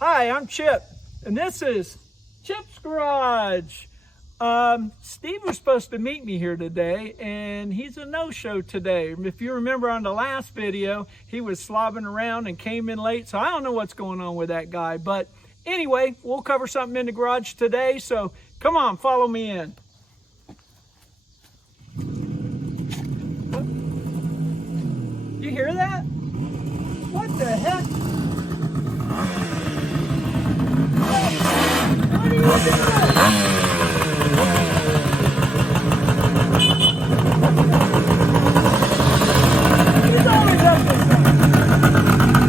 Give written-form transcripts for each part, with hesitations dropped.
Hi, I'm Chip, and this is Chip's Garage. Steve was supposed to meet me here today, and he's a no-show today. If you remember on the last video, he was slobbing around and came in late, so I don't know what's going on with that guy. But anyway, we'll cover something in the garage today, so come on, follow me in. You hear that? What the heck? What are you doing? He's always up to something.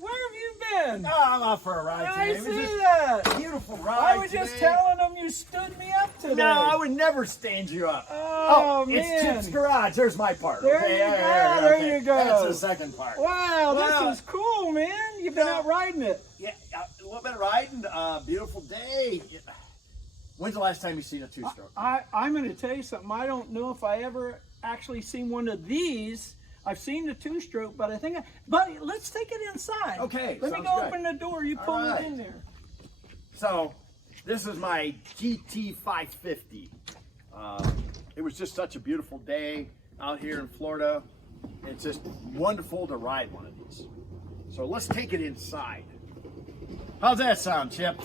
Where have you been? Oh, I'm out for a ride today. I see that. Beautiful ride. I was today. just telling him you stood me up today. No, I would never stand you up. Oh, man. It's Chip's Garage. There's my part. There okay? you go. There you go. That's the second part. Wow, Well, this is cool, man. You've been out riding it. Yeah, a little bit of riding. Beautiful day. When's the last time you seen a two-stroke? I'm going to tell you something. I don't know if I ever actually seen one of these. I've seen the two-stroke, but but let's take it inside. Okay, Let me sounds go good. open the door. You pull All it right. in there. So, this is my GT 550. It was just such a beautiful day out here in Florida. It's just wonderful to ride one of these. So let's take it inside. How's that sound, Chip?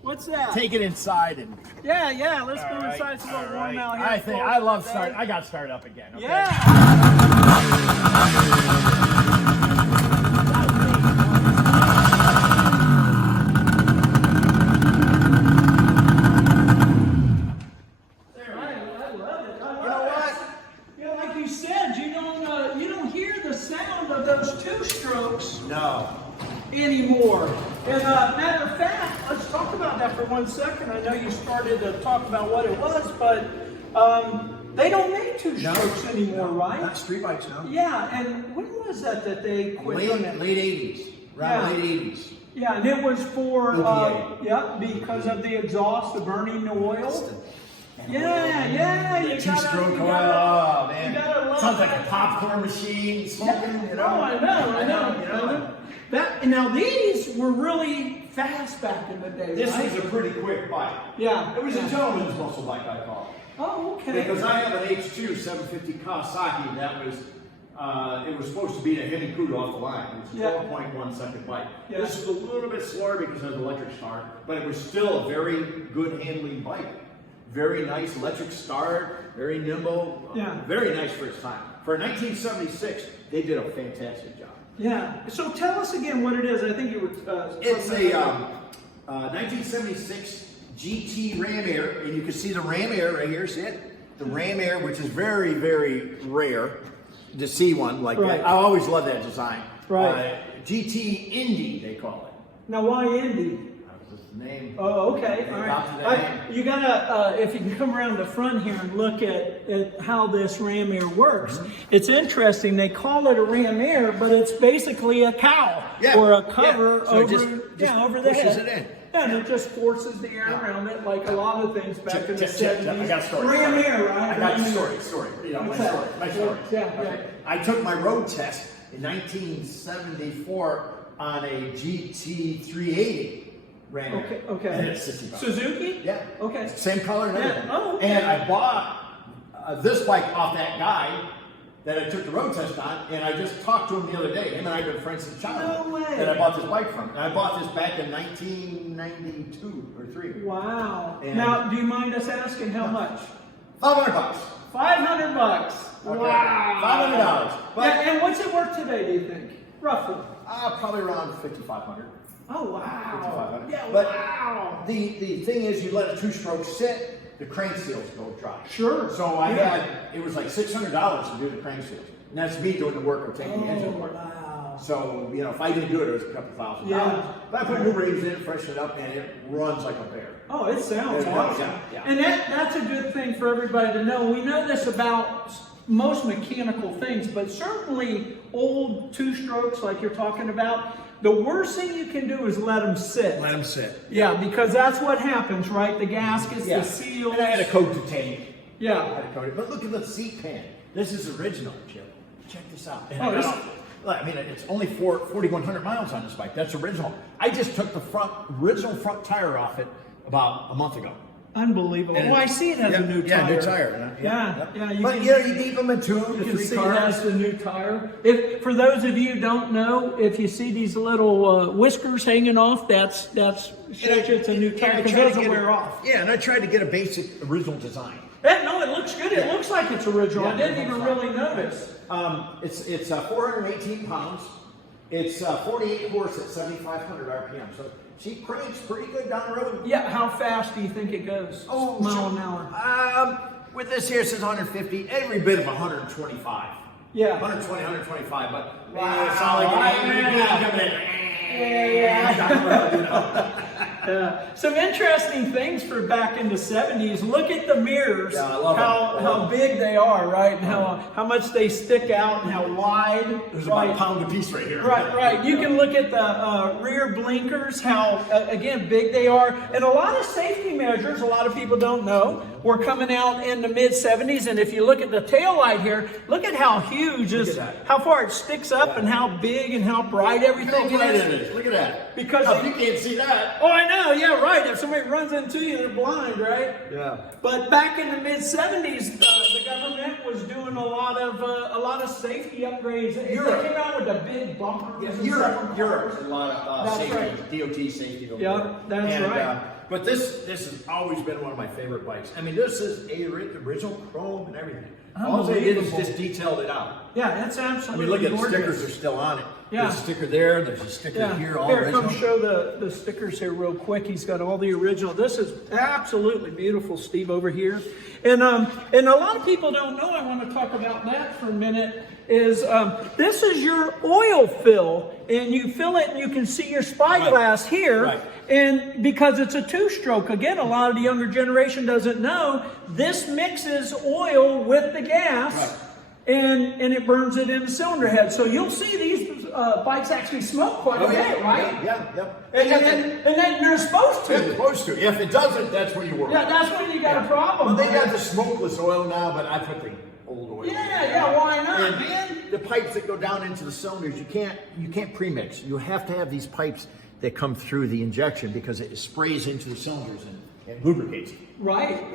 What's that? Take it inside and Yeah. Let's go All right, inside. It's a little all warm right. out here. I in think Florida I love today. start. I got to start up again. Okay? Yeah. I love it. You know what? You know, like you said, you don't hear the sound of those two-strokes No. anymore. And matter of fact, let's talk about that for 1 second. I know you started to talk about what it was, but they don't make two-strokes anymore, right? Not street bikes now. Yeah, and when was that they quit doing that? Late 80s. Around Yeah. late 80s. Yeah, and it was for, EPA. because of the exhaust, the burning the oil. Yeah, you Two-stroke oil. gotta, Oh man. you gotta love Sounds like that. a popcorn machine smoking. You know. Oh, I know. That, now these were really fast back in the day, This right? was a pretty quick bike. Yeah. It was a gentleman's muscle bike, I call it. Oh, okay. Because I have an H2 750 Kawasaki that was, it was supposed to beat a Hemi Cuda off the line. It was a Yeah. 12.1 second bike. Yeah. This was a little bit slower because it has electric start, but it was still a very good handling bike. Very nice electric start, very nimble, Yeah. very nice for its time. For 1976, they did a fantastic job. Yeah. So tell us again what it is. I think you were. It's a 1976 GT Ram Air, and you can see the Ram Air right here. See it? The Ram Air, which is very, very rare to see one like Right. that. I always love that design. Right. GT Indy, they call it. Now, why Indy? That was the name. Oh, okay. They All adopted right. that name. You gotta, if you can come around the front here and look at how this Ram Air works. It's interesting. They call it a Ram Air, but it's basically a cowl or a cover So it over, just over the pushes head. it in. Yeah, and it just forces the air around it, like a lot of things back in the Chip, 70s. I got a story. Ram Air, right? I got Ram a Air. story. You know, What's my that? story. My story. Yeah. I took my road test in 1974 on a GT 380 Ram Air. Okay. And it's $60. Suzuki? Yeah. Okay. Same color and Yeah. everything. Oh, okay. And I bought this bike off that guy that I took the road test on, and I just talked to him the other day. Him and I have been friends since childhood. No way. That I bought this bike from. And I bought this back in 1992 or 3. Wow. And- Now, do you mind us asking how much? $500. $500. Okay. Wow. $500. But And what's it worth today, do you think? Roughly. probably around 5,500. Oh, wow. 5,500. Yeah, But wow. the thing is, you let a two-stroke sit, the crankseals go dry. Sure. So I had, it was like $600 to do the crankseals. And that's me doing the work of taking the engine apart. Wow. So, you know, if I didn't do it, it was a couple $1,000. Yeah. But I put new rings in, freshen it up, and it runs like a bear. Oh, it sounds Yeah, awesome. yeah. And that's a good thing for everybody to know. We know this about most mechanical things, but certainly old two-strokes like you're talking about, the worst thing you can do is let them sit. Let them sit. Yeah, because that's what happens, right? The gaskets, the seals. And I had a coat to tank. Yeah. I had a coat. But look at the seat pan. This is original, Chip. Check this out. Oh, this, I mean, it's only 4,100 miles on this bike. That's original. I just took the original front tire off it about a month ago. Unbelievable. And I see it has a new tire. Yeah, new tire. Yeah. You keep them in tune. You can see it has the new tire. For those of you who don't know, if you see these little whiskers hanging off, that's shows you it's a new tire because it doesn't wear off. Yeah, and I tried to get a basic original design. No, it looks good. It looks like it's original. I didn't even really notice. It's 418 pounds. It's 48 horse at 7,500 RPM. So she cranks pretty good down the road. Yeah, how fast do you think it goes? Mile an hour. With this here, it says 150. Every bit of 125. Yeah. 120, 125. But wow. It's not like Some interesting things for back in the 70s. Look at the mirrors. Yeah, I love how big they are, right? And how much they stick out and how wide. There's about a pound a piece right here. Right. You can look at the rear blinkers, how again big they are, and a lot of safety measures. A lot of people don't know. We're coming out in the mid 70s, and if you look at the tail light here, look at how huge how far it sticks up, and how big and how bright everything is. Look at that. Because you can't see that. Oh, I know. Yeah, right. If somebody runs into you, they're blind, right? Yeah. But back in the mid 70s, the government was doing a lot of safety upgrades. They came out with a big bumper. Yeah, Europe, a lot of safety, right. DOT safety. Yeah, that's right. But this has always been one of my favorite bikes. I mean, this is original chrome and everything. All they did is just detailed it out. Yeah, that's absolutely. I mean, look at gorgeous. the stickers are still on it. Yeah. There's a sticker there. There's a sticker here. All original. Come show the stickers here real quick. He's got all the original. This is absolutely beautiful, Steve, over here. And a lot of people don't know. I want to talk about that for a minute. This is your oil fill, and you fill it, and you can see your spyglass here. Right. And because it's a two-stroke, again, a lot of the younger generation doesn't know, this mixes oil with the gas. Right. And it burns it in the cylinder head. So you'll see these bikes actually smoke quite a bit, right? Yeah. And then they're supposed to. They're supposed to. If it doesn't, that's when you worry. Yeah, that's when you got a problem. Well, they got the smokeless oil now, but I put the old oil. Yeah, why not, and man? The pipes that go down into the cylinders, you can't pre-mix. You have to have these pipes that come through the injection because it sprays into the cylinders and lubricates them. Right.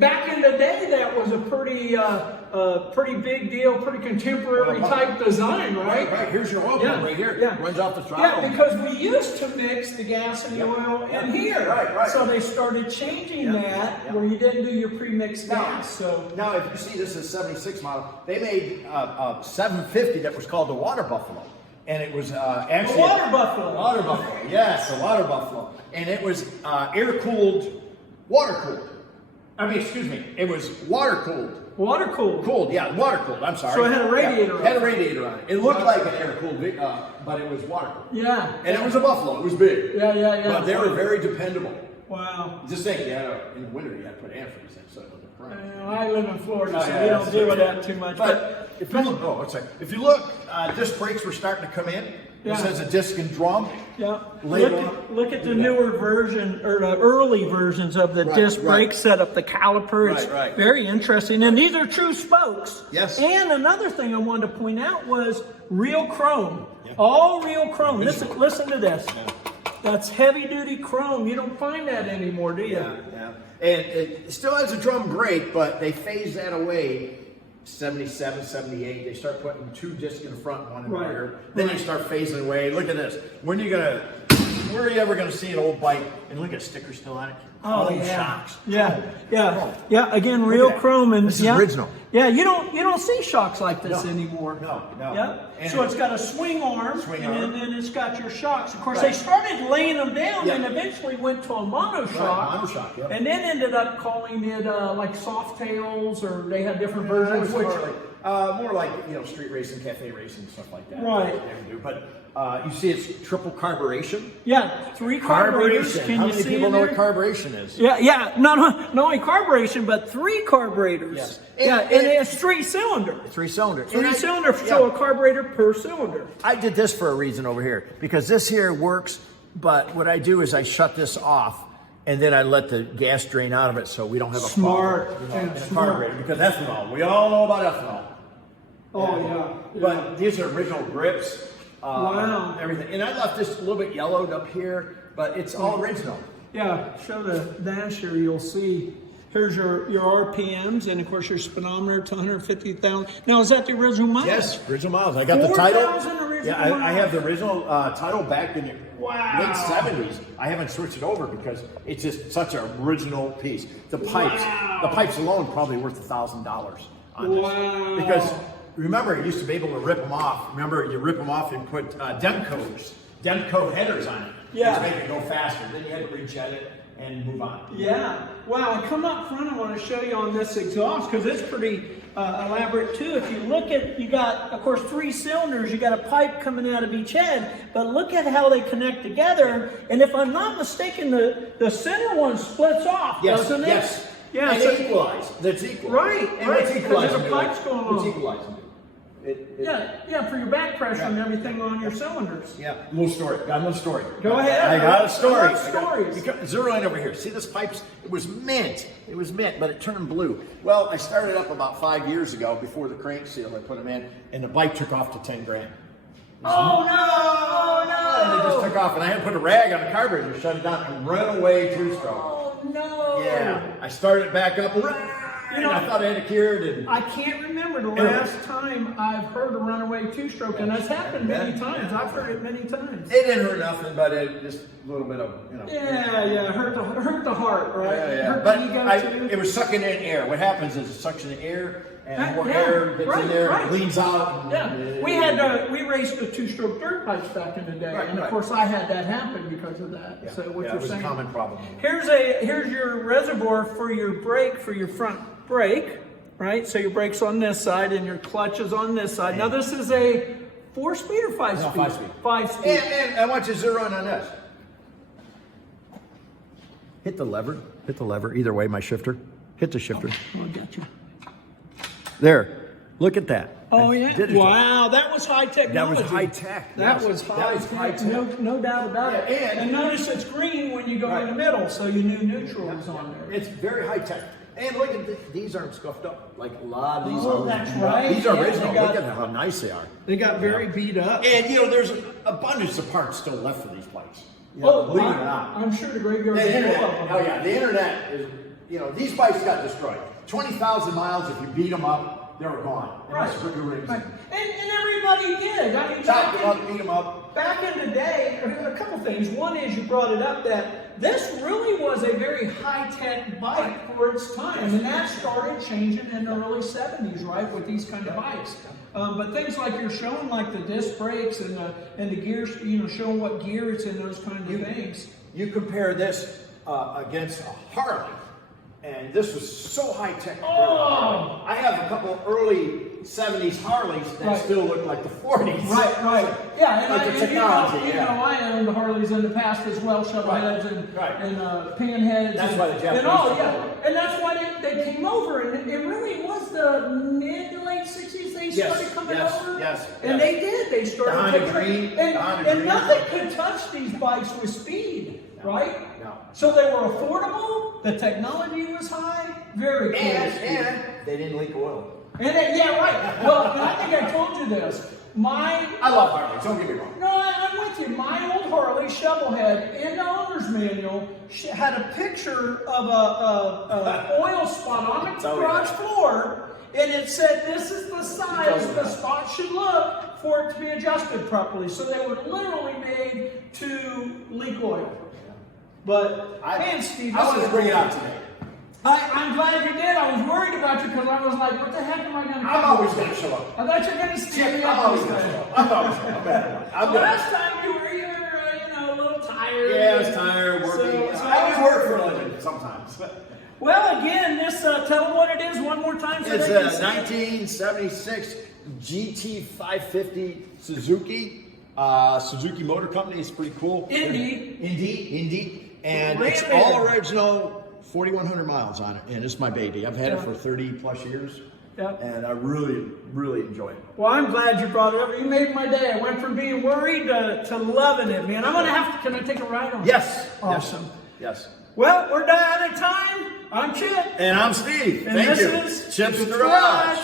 Back in the day, that was a pretty big deal, pretty contemporary type design, right? Right. Here's your oil pump right here. Yeah. Runs off the throttle. Yeah, because we used to mix the gas and the oil in here. Right. So they started changing that where you didn't do your pre-mixed gas. So now, if you see this is 76 model, they made a 750 that was called the Water Buffalo. And it was actually the Water Buffalo. Water Buffalo, yes, the Water Buffalo. And it was air-cooled, water-cooled. I mean, excuse me, it was water-cooled. Water-cooled? Cooled, yeah, water-cooled, I'm sorry. So it had a radiator on it. Had a radiator on it. It looked like an air-cooled, but it was water-cooled. Yeah. And it was a Buffalo, it was big. Yeah. But they were very dependable. Wow. Just think, in the winter, you had to put antifreeze in so it wasn't crying. I live in Florida, so we don't deal with that too much. But if you look, disc brakes were starting to come in. This has a disc and drum. Yeah. Look at the newer version, or the early versions of the disc brake setup, the caliper. It's very interesting. And these are true spokes. Yes. And another thing I wanted to point out was real chrome. Yeah. All real chrome. Listen to this. Yeah. That's heavy duty chrome. You don't find that anymore, do you? Yeah. And it still has a drum brake, but they phase that away. 77, 78, they start putting two discs in front, one in the rear. Then you start phasing away. Look at this. Where are you ever gonna see an old bike and look at stickers still on it? Shocks. Yeah. Again, real chrome, and this is original. Yeah, you don't see shocks like this anymore. No. Yeah. So it's got a swing arm, and then it's got your shocks. Of course, they started laying them down, and eventually went to a monoshock. And then ended up calling it like soft tails, or they had different versions. More like street racing, cafe racing, stuff like that. Right. But you see, it's triple carburation. Yeah, 3 carburetors. How many people know what carburation is? Yeah. Not only carburation, but 3 carburetors. Yes. And it's 3-cylinder. 3-cylinder. 3-cylinder, so a carburetor per cylinder. I did this for a reason over here because this here works. But what I do is I shut this off. And then I let the gas drain out of it so we don't have a smart carburetor, because ethanol. We all know about ethanol. Oh, yeah. But these are original grips. Wow. Everything. And I left this a little bit yellowed up here, but it's all original. Yeah, show the dash here, you'll see. Here's your RPMs, and of course your speedometer to 150,000. Now, is that the original miles? Yes, original miles. I got the title. 4,000 original Yeah, I miles. have the original title back in the Wow. late 70s. I haven't switched it over because it's just such an original piece. The pipes alone probably worth $1,000 on this. Wow. Because remember, you used to be able to rip them off. Remember, you rip them off and put Demco headers on it. Yeah. To make it go faster. Then you had to rejet it and move on. Yeah. Wow, and come up front, I want to show you on this exhaust because it's pretty elaborate too. If you look at, you got, of course, 3 cylinders, you got a pipe coming out of each head, but look at how they connect together. And if I'm not mistaken, the center one splits off, doesn't it? Yes. Yeah. And it's equalized. That's equal. Right, And right. it's Because equalizing. there's a pipes going on. It's equalizing. Yeah, for your back pressure and everything on your cylinders. Yeah, little story. Got another story. Go ahead. I got a story. I love stories. Zero in over here. See this pipes? It was mint. It was mint, but it turned blue. Well, I started up about 5 years ago before the crank seal. I put them in, and the bike took off to 10 grand. Oh no! Oh And it just no! took off, and I had to put a rag on the carburetor, shut it down, and run away two-stroke. Oh no! Yeah, I started it back up. You know, I thought I had it cured. And I can't remember the last time I've heard a runaway two-stroke, and that's happened many times. I've heard it many times. it didn't hurt nothing, but it just a little bit of, you know. Yeah, hurt the heart, right? Yeah. Hurt But the ego too. it was sucking in air. What happens is it sucks in air, and more Yeah, air gets in there, right. and leans out. And, Yeah, we raced the two-stroke dirt pipes back in the day, Right, and of right. course I had that happen because of that. Yeah. So what Yeah, you're it was saying? a common problem. Here's your reservoir for your brake, for your front brake, right? So your brake's on this side and your clutch is on this side. Now this is a 4-speed or 5-speed? No, 5-speed. 5-speed. And I want you to zero in on this. Hit the lever. Hit the lever. Either way, my shifter. Hit the shifter. Oh, I got you. There. Look at that. Oh That's yeah! digital. Wow, that was high technology. That was high tech. That Yes. was That was high tech. No doubt about it. Yeah, And notice it's green when you go in the middle, so you knew neutral was on there. It's very high tech. And look at these aren't scuffed up like a lot of these Oh, are. that's right. These are Yeah, original. they got- Look at how nice they are. They got very beat up. And you know, there's an abundance of parts still left for these bikes. You know, Oh, believe it or not. I'm sure the graveyard's The full internet. of them. Oh yeah, the internet is. You know, these bikes got destroyed. 20,000 miles. If you beat them up, they were gone. Right. Unless you rings. Right. And everybody did. I mean, Chop them up, beat them up. back in the day, a couple things. One is you brought it up that this really was a very high-tech bike for its time, and that started changing in the early 70s, right, with these kind of bikes. But things like you're showing, like the disc brakes and the gears, you know, showing what gear it's in, those kind of things. You compare this against a Harley, and this was so high tech. Oh! I have a couple early 70s Harleys that Right. still look like the 40s. Right. Yeah, and Like the and technology, you know, I owned Harleys in the past as well, shovelheads and pinheads. That's and, why the Japanese and all, took yeah, over. and that's why they came over, and it really was the mid to late 60s they started coming over. Yes. And they did. They started The Honda taking- Green, and, the Honda and Green. nothing could touch these bikes with speed, right? No. So they were affordable. The technology was high. Very cool. And they didn't leak oil. And then, yeah, right. Well, and I think I told you this. I love Harleys, don't get me wrong. No, I'm with you. My old Harley Shovelhead in the owner's manual had a picture of a oil spot on the garage floor, and it said, "This is the size the spot should look for it to be adjusted properly." So they were literally made to leak oil. But man, Steve, I wanted to bring it out today. I'm glad you did. I was worried about you because I was like, what the heck am I going to do? I'm always going to show up. I thought you were going to steal me I'm up always this going to time. show up. I'm always going to show up. I'm good. Last time you were a little tired. Yeah, I was tired, working. So I always work for a living sometimes. Well, again, this, tell them what it is one more time. So It's they can a see it. 1976 GT 550 Suzuki. Suzuki Motor Company. It's pretty cool. Indy. And it's all original, 4,100 miles on it. And it's my baby. I've had it for 30 plus years. Yep. And I really, really enjoy it. Well, I'm glad you brought it up. You made my day. I went from being worried to loving it, man. I'm going to have to, can I take a ride on it? Yes. Awesome. Yes. Well, we're done out of time. I'm Chip. And I'm Steve. And Thank this you. is Chip's Chip's Garage.